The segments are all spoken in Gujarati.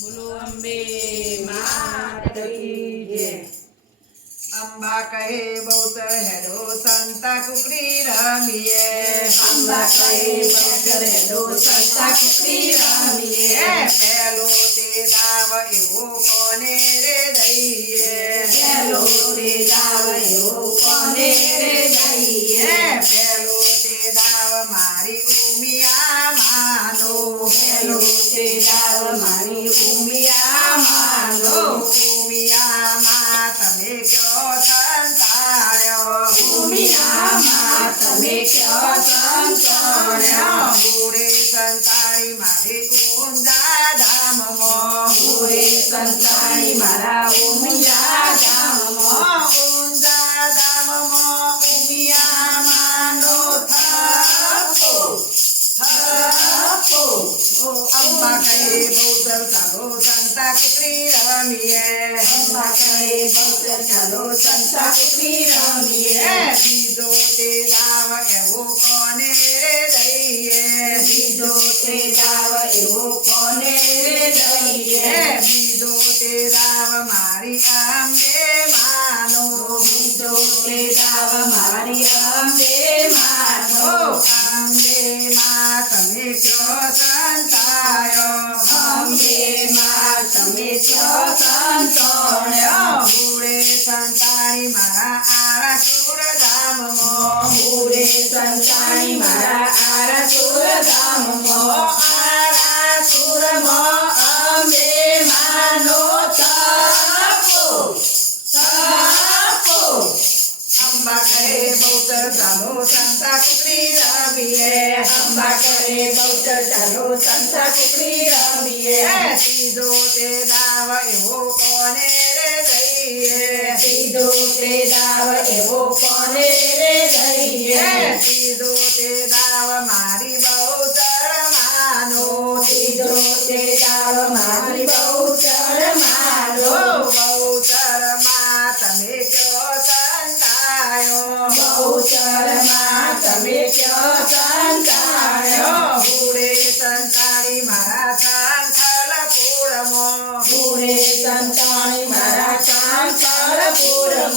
બોલો અંબે અંબા કહે બહુચર હેડો સંતા કુકડી રામીએ. અંબા કહે બહુચર હેડો સંતા કુકડી રામીએ. પેલો તે દાવ એવો કોને રે દઈએ? પેલો તે દાવ એવો કોને રે દઈએ? પેલો તે દાવ મારી ઉમિયા માનો. પેલો તે દાવ મારી કયો સંતાણ્યો? પૂરે સંતાણી મારી ઊંઝા ધામમાં પૂરે સંતાણી મારા ઉમિયા ગામમાં. ઊંઝા ધામમાં સંતા કુકડી રમીએ ચાલો સંતા કુકડી રમીએ. બીજો તે દાવ એવો કોને રે દઈએ બીજો તે દાવ એવો કોને રે દઈએ? બીજો તે દાવ મારી અંબે માનો બીજો તે દાવ મારી અંબે માનો. અંબે માં તમે કયો કયો સંતાણ્યો? પૂરે સંતાણી મારા આરા સુર ધામમાં પૂરે સંતાણી મારા આરસુર ધામમાં. કુકડી રમીએ અંબા કરે ચાલો સંતા કુકડી રમીએ. સીધો તે દાવ એવો કોને રે દઈએ સીધો તે દાવ એવો કોને રે દઈએ સીધો તે દાવ બહુચરમાં તમે કયો સંતાણ્યો પૂરે સંતાણી મારા સાંખલ પૂરમાં પૂરે સંતાણી મારા શંકરપુરમાં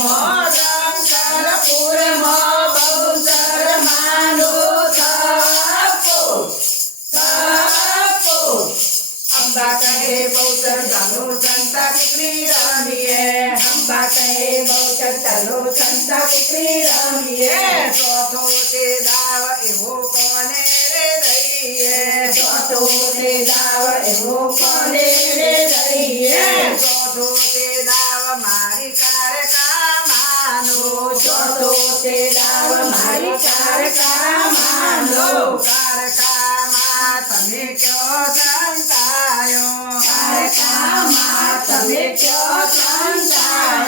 શંકરપુરમાં બહુચરમાંનો થપ્પો થપ્પો અંબા કહે બહુચર ચાલો સંતા કુકડી રમીએ કહે બહુચર ચાલો સંતા કુકડી રમીએ ચોથો તે દાવ એવો કોને રે દઈએ ચોથો તે દાવ એવો કોને રે દઈએ ચોથો તે દાવ મારી કારકામાનો ચોથો તે દાવ મારી કારકામાં તમે કયો સંતાયો?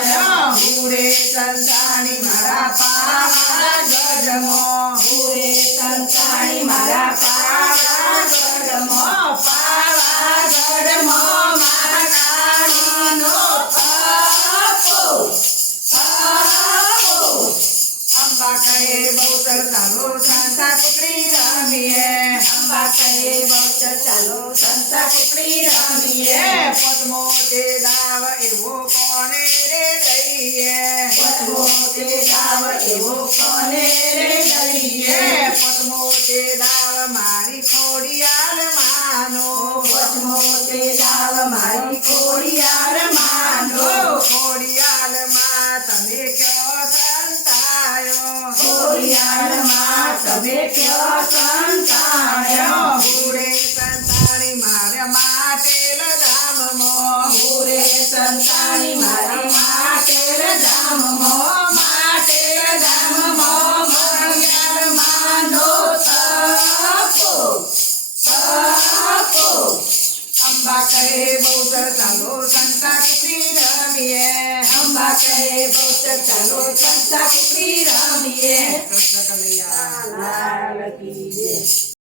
પૂરે સંતાણી મારા પાવા ગજમો. પૂરે સંતાણી મારા પાવાગઢમાં ગજમો. મારા કાળીનો થપ્પો થપ્પો અંબા કહે બહુચર ચાલો સંતા પુત્રી રમીએ. અંબા કહે સંતા કુકડી રમીએ પદ્મો તે દાવ એવો કોને રે તે દાવ કોને રે તે દાવ મારી ખોડિયાલ માનો પદ્મો તે દાવ મારી ખોડિયાર માનો ખોડિયાલમાં તમે કયો સંતાયો? ખોડિયારમાં તમે કયો અંબા કહે બહુચર ચાલો સંતા કુકડી રમીએ કૃષ્ણ કનૈયા લાલ કી જય.